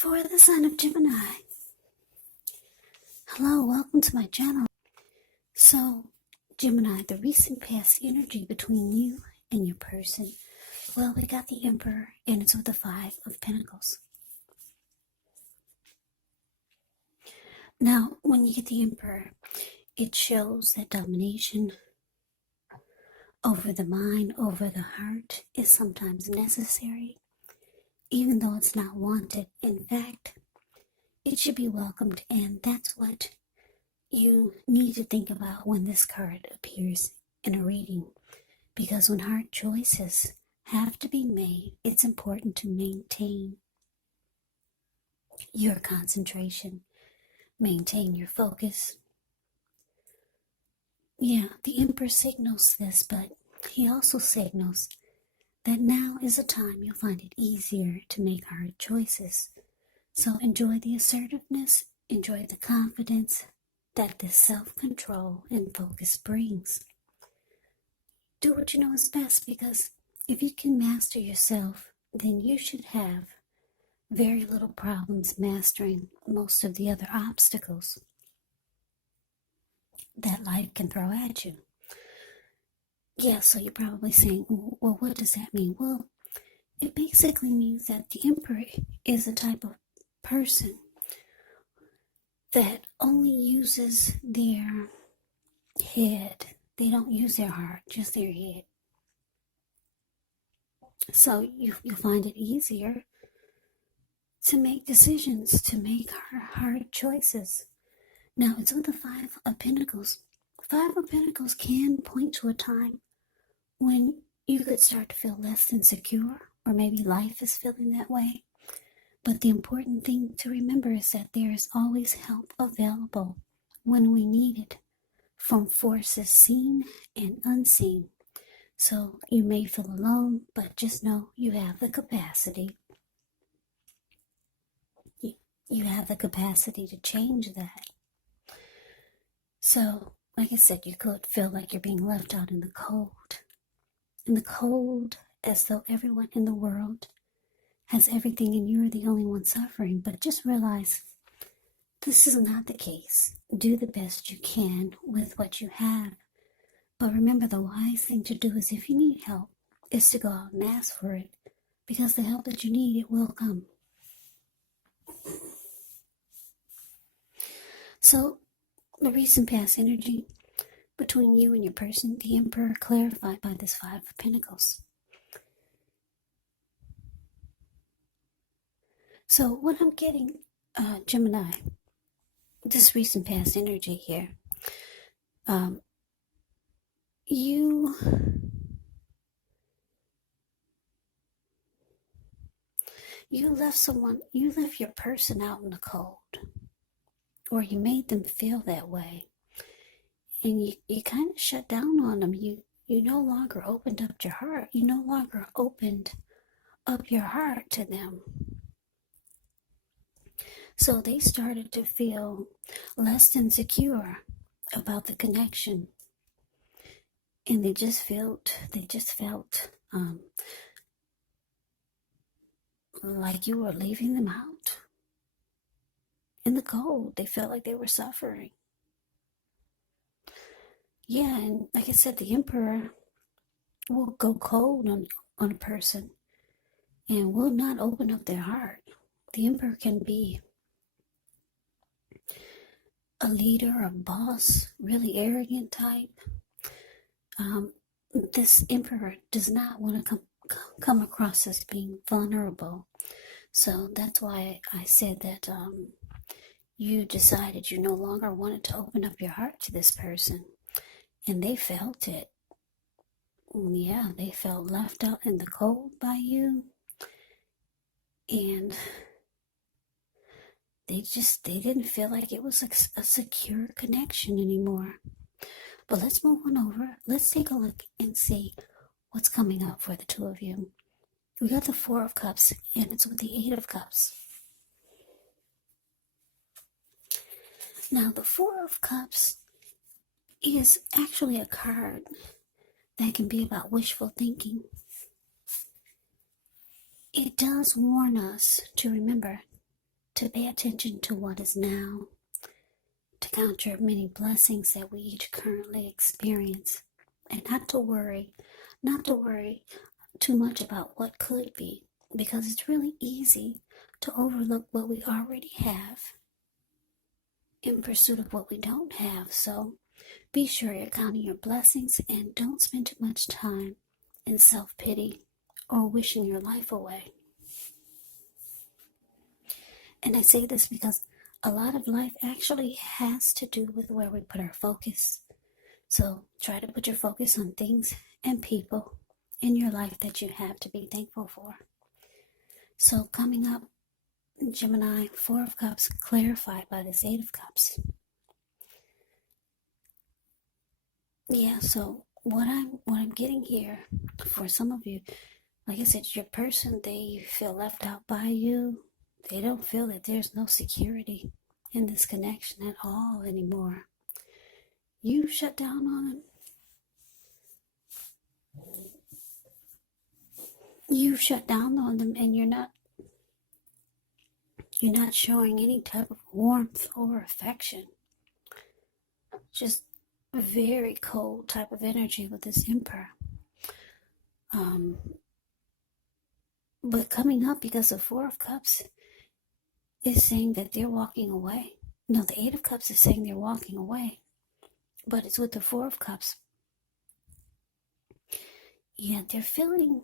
For the sign of Gemini. Hello, welcome to my channel. So, Gemini, the recent past energy between you and your person. Well, we got the Emperor, and it's with the Five of Pentacles. Now, when you get the Emperor, it shows that domination over the mind, over the heart, is sometimes necessary, even though it's not wanted. In fact, it should be welcomed, and that's what you need to think about when this card appears in a reading. Because when hard choices have to be made, it's important to maintain your concentration, maintain your focus. Yeah, the Emperor signals this, but he also signals that now is a time you'll find it easier to make hard choices. So enjoy the assertiveness, enjoy the confidence that this self-control and focus brings. Do what you know is best, because if you can master yourself, then you should have very little problems mastering most of the other obstacles that life can throw at you. Yeah, so you're probably saying, well, what does that mean? Well, it basically means that the Emperor is a type of person that only uses their head. They don't use their heart, just their head. So you'll find it easier to make decisions, to make hard choices. Now, it's with the Five of Pentacles. Five of Pentacles can point to a time when you could start to feel less than secure, or maybe life is feeling that way. But the important thing to remember is that there is always help available when we need it, from forces seen and unseen. So you may feel alone, but just know you have the capacity. You have the capacity to change that. So, like I said, you could feel like you're being left out in the cold. In the cold, as though everyone in the world has everything and you're the only one suffering. But just realize this is not the case. Do the best you can with what you have. But remember, the wise thing to do is, if you need help, is to go out and ask for it. Because the help that you need, it will come. So, the recent past energy between you and your person, the Emperor, clarified by this Five of Pentacles. So what I'm getting, Gemini, this recent past energy here, you left your person out in the cold, or you made them feel that way, and you kind of shut down on them. You no longer opened up your heart. You no longer opened up your heart to them. So they started to feel less than secure about the connection. And they just felt like you were leaving them out in the cold. They felt like they were suffering. Yeah, and like I said, the Emperor will go cold on a person and will not open up their heart. The Emperor can be a leader, a boss, really arrogant type. This Emperor does not want to come across as being vulnerable. So that's why I said that you decided you no longer wanted to open up your heart to this person. And they felt it. Yeah, they felt left out in the cold by you. And they didn't feel like it was a secure connection anymore. But let's move on over. Let's take a look and see what's coming up for the two of you. We got the Four of Cups, and it's with the Eight of Cups. Now, the Four of Cups is actually a card that can be about wishful thinking. It does warn us to remember to pay attention to what is now, to count your many blessings that we each currently experience, and not to worry too much about what could be, because it's really easy to overlook what we already have in pursuit of what we don't have. So be sure you're counting your blessings and don't spend too much time in self-pity or wishing your life away. And I say this because a lot of life actually has to do with where we put our focus. So try to put your focus on things and people in your life that you have to be thankful for. So coming up, Gemini, 4 of Cups, clarified by this 8 of Cups. Yeah, so what I'm getting here for some of you, like I said, your person, they feel left out by you. They don't feel that there's no security in this connection at all anymore. You shut down on them. You shut down on them, and you're not showing any type of warmth or affection. Just a very cold type of energy with this Emperor. But coming up, because the 4 of Cups is saying that they're walking away. No, the 8 of Cups is saying they're walking away. But it's with the 4 of Cups. Yeah, they're feeling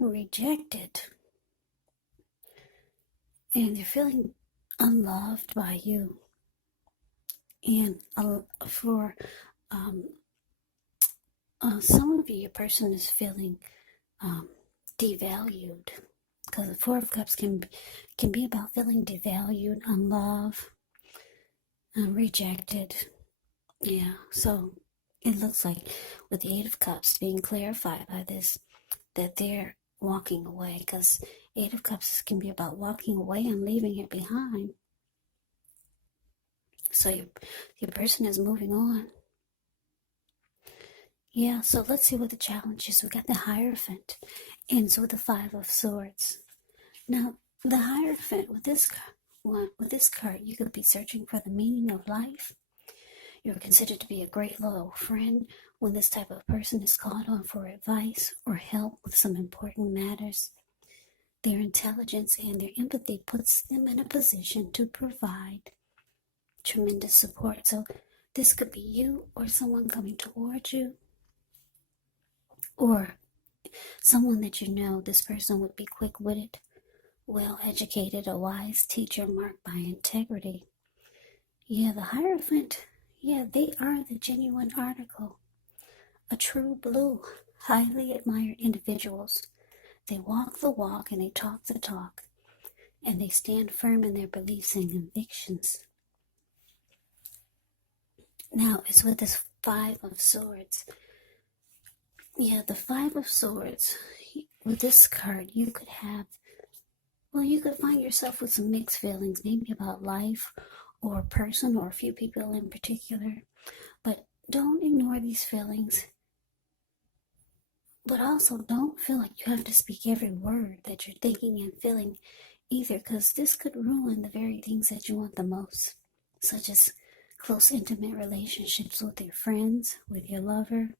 rejected. And they're feeling unloved by you. And for some of you, your person is feeling devalued. Because the 4 of Cups can be about feeling devalued, unloved, rejected. Yeah, so it looks like with the 8 of Cups being clarified by this, that they're walking away. Because 8 of Cups can be about walking away and leaving it behind. So your person is moving on. Yeah, so let's see what the challenge is. We got the Hierophant, ends with the 5 of Swords. Now, the Hierophant, with this card, you could be searching for the meaning of life. You're considered to be a great loyal friend when this type of person is called on for advice or help with some important matters. Their intelligence and their empathy puts them in a position to provide tremendous support. So this could be you or someone coming towards you, or someone that you know. This person would be quick-witted, well-educated, a wise teacher marked by integrity. Yeah, the Hierophant, yeah, they are the genuine article. A true blue, highly admired individuals. They walk the walk and they talk the talk. And they stand firm in their beliefs and convictions. Now, it's with this 5 of Swords. Yeah, the 5 of Swords. With this card, you could find yourself with some mixed feelings, maybe about life or a person or a few people in particular. But don't ignore these feelings. But also don't feel like you have to speak every word that you're thinking and feeling either, because this could ruin the very things that you want the most, such as close, intimate relationships with your friends, with your lover.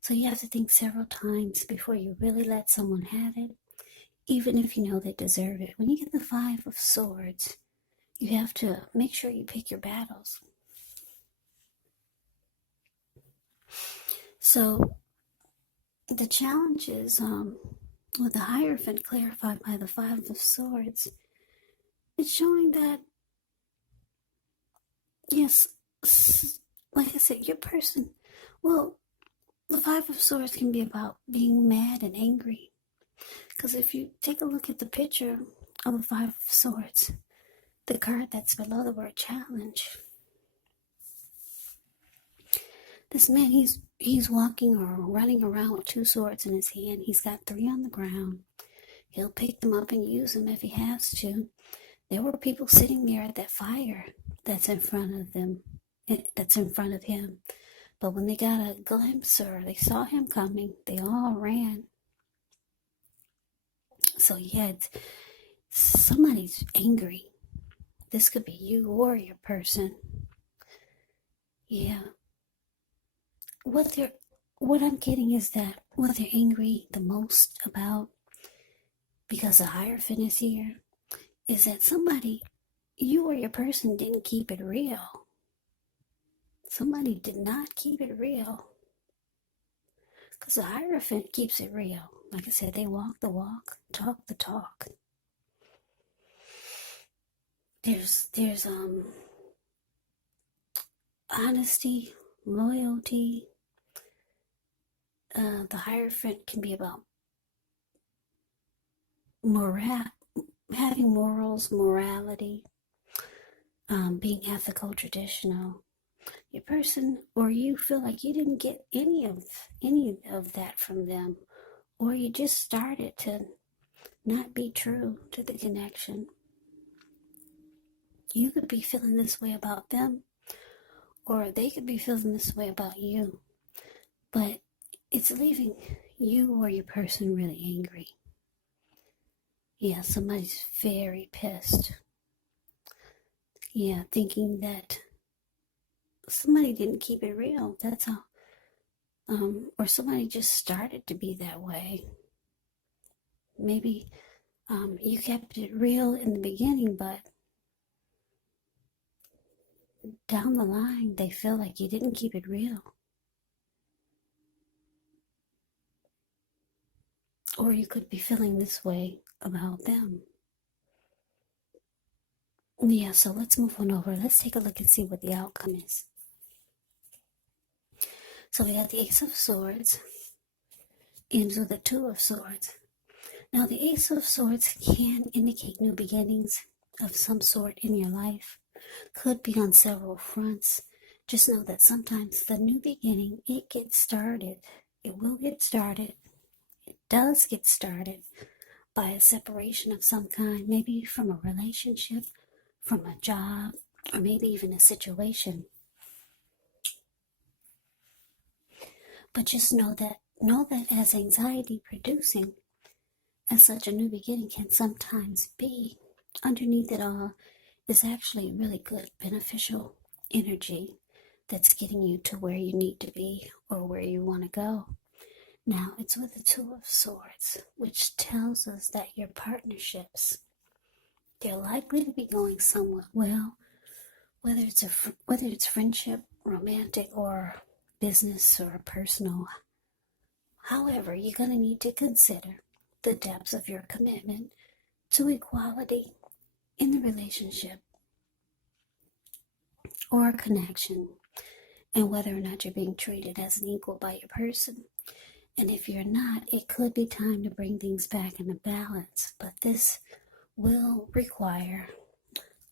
So you have to think several times before you really let someone have it, even if you know they deserve it. When you get the 5 of Swords, you have to make sure you pick your battles. So the challenge is, with the Hierophant clarified by the 5 of Swords, it's showing that, yes, like I said, your person, well, the 5 of Swords can be about being mad and angry. Because if you take a look at the picture of the 5 of Swords, the card that's below the word challenge, this man, he's walking or running around with 2 swords in his hand. He's got 3 on the ground. He'll pick them up and use them if he has to. There were people sitting there at that fire that's in front of him. But when they got a glimpse or they saw him coming, they all ran. So yeah, somebody's angry. This could be you or your person. Yeah. What I'm getting is that what they're angry the most about, because the Hierophant is here, is that somebody, you or your person, didn't keep it real. Somebody did not keep it real. Because the Hierophant keeps it real. Like I said, they walk the walk, talk the talk. There's honesty, loyalty. The Hierophant can be about having morals, morality, being ethical, traditional. Your person or you feel like you didn't get any of that from them, or you just started to not be true to the connection. You could be feeling this way about them, or they could be feeling this way about you, but it's leaving you or your person really angry. Yeah, somebody's very pissed. Yeah, thinking that somebody didn't keep it real. That's how, or somebody just started to be that way. Maybe you kept it real in the beginning, but down the line, they feel like you didn't keep it real. Or you could be feeling this way about them. Yeah, so let's move on over. Let's take a look and see what the outcome is. So we got the Ace of Swords into the Two of Swords. Now, the Ace of Swords can indicate new beginnings of some sort in your life. Could be on several fronts. Just know that sometimes the new beginning, it gets started. It will get started. It does get started by a separation of some kind, maybe from a relationship, from a job, or maybe even a situation. But just know that as anxiety producing as such a new beginning can sometimes be, underneath it all is actually really good, beneficial energy that's getting you to where you need to be or where you want to go. Now, it's with the Two of Swords, which tells us that your partnerships, they're likely to be going somewhat well, whether it's friendship, romantic, or business or personal. However, you're going to need to consider the depths of your commitment to equality in the relationship or connection, and whether or not you're being treated as an equal by your person. And if you're not, it could be time to bring things back into balance, but this will require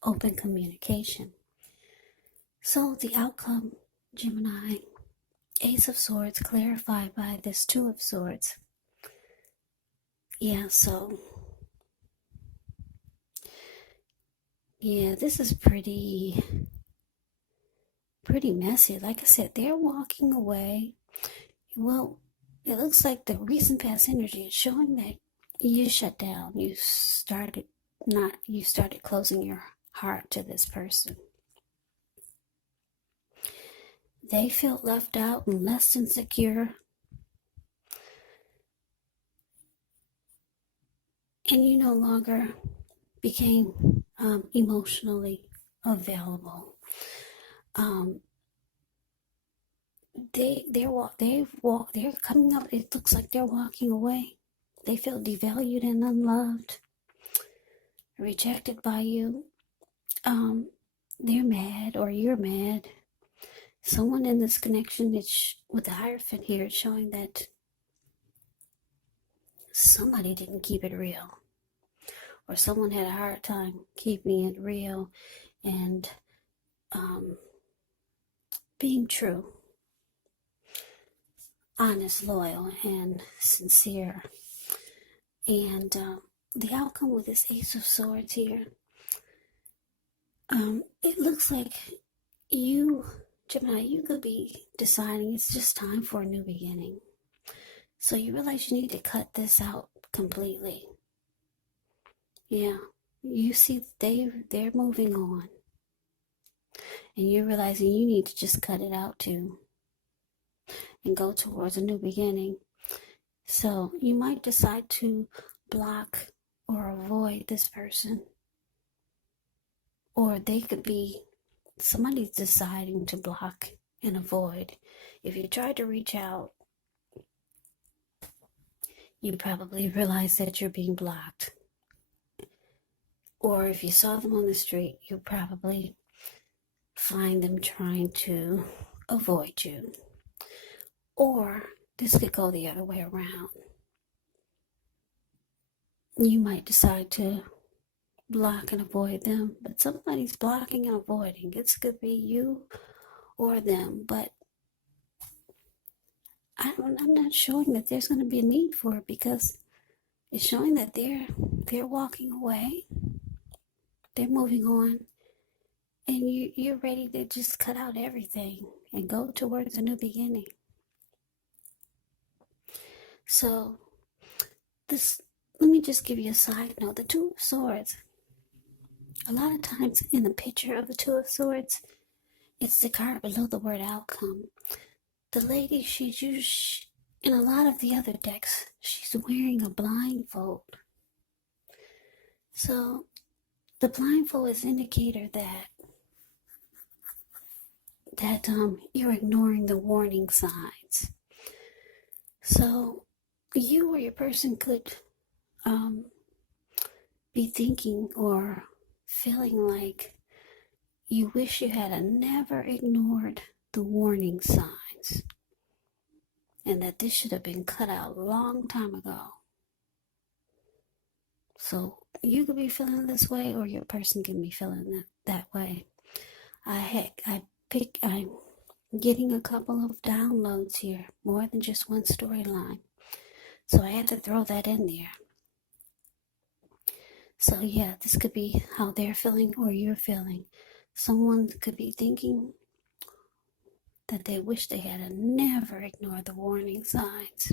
open communication. So the outcome, Gemini, Ace of Swords clarified by this Two of Swords. Yeah, so yeah, this is pretty messy. Like I said, they're walking away. Well, it looks like the recent past energy is showing that you shut down. You started closing your heart to this person. They felt left out and less insecure. And you no longer became emotionally available. They're coming up. It looks like they're walking away. They feel devalued and unloved, rejected by you. They're mad, or you're mad. Someone in this connection is with the Hierophant here, showing that somebody didn't keep it real, or someone had a hard time keeping it real and being true, honest, loyal, and sincere. And the outcome with this Ace of Swords here, it looks like you, Gemini, you could be deciding it's just time for a new beginning. So you realize you need to cut this out completely. Yeah, you see they're moving on, and you're realizing you need to just cut it out too and go towards a new beginning. So you might decide to block or avoid this person, or they could be somebody's deciding to block and avoid. If you try to reach out, you probably realize that you're being blocked. Or if you saw them on the street, you'll probably find them trying to avoid you. Or this could go the other way around. You might decide to block and avoid them, but somebody's blocking and avoiding. It could be you or them, but I'm not showing that there's going to be a need for it, because it's showing that they're walking away, they're moving on, and you're ready to just cut out everything and go towards a new beginning. So let me just give you a side note. The Two of Swords, a lot of times in the picture of the Two of Swords, it's the card below the word outcome. The lady, she's used, in a lot of the other decks, she's wearing a blindfold. So the blindfold is an indicator that you're ignoring the warning signs. So you or your person could be thinking or feeling like you wish you had never ignored the warning signs, and that this should have been cut out a long time ago. So you could be feeling this way, or your person can be feeling that way. I'm getting a couple of downloads here, more than just one storyline. So I had to throw that in there. So yeah, this could be how they're feeling or you're feeling. Someone could be thinking that they wish they had never ignored the warning signs.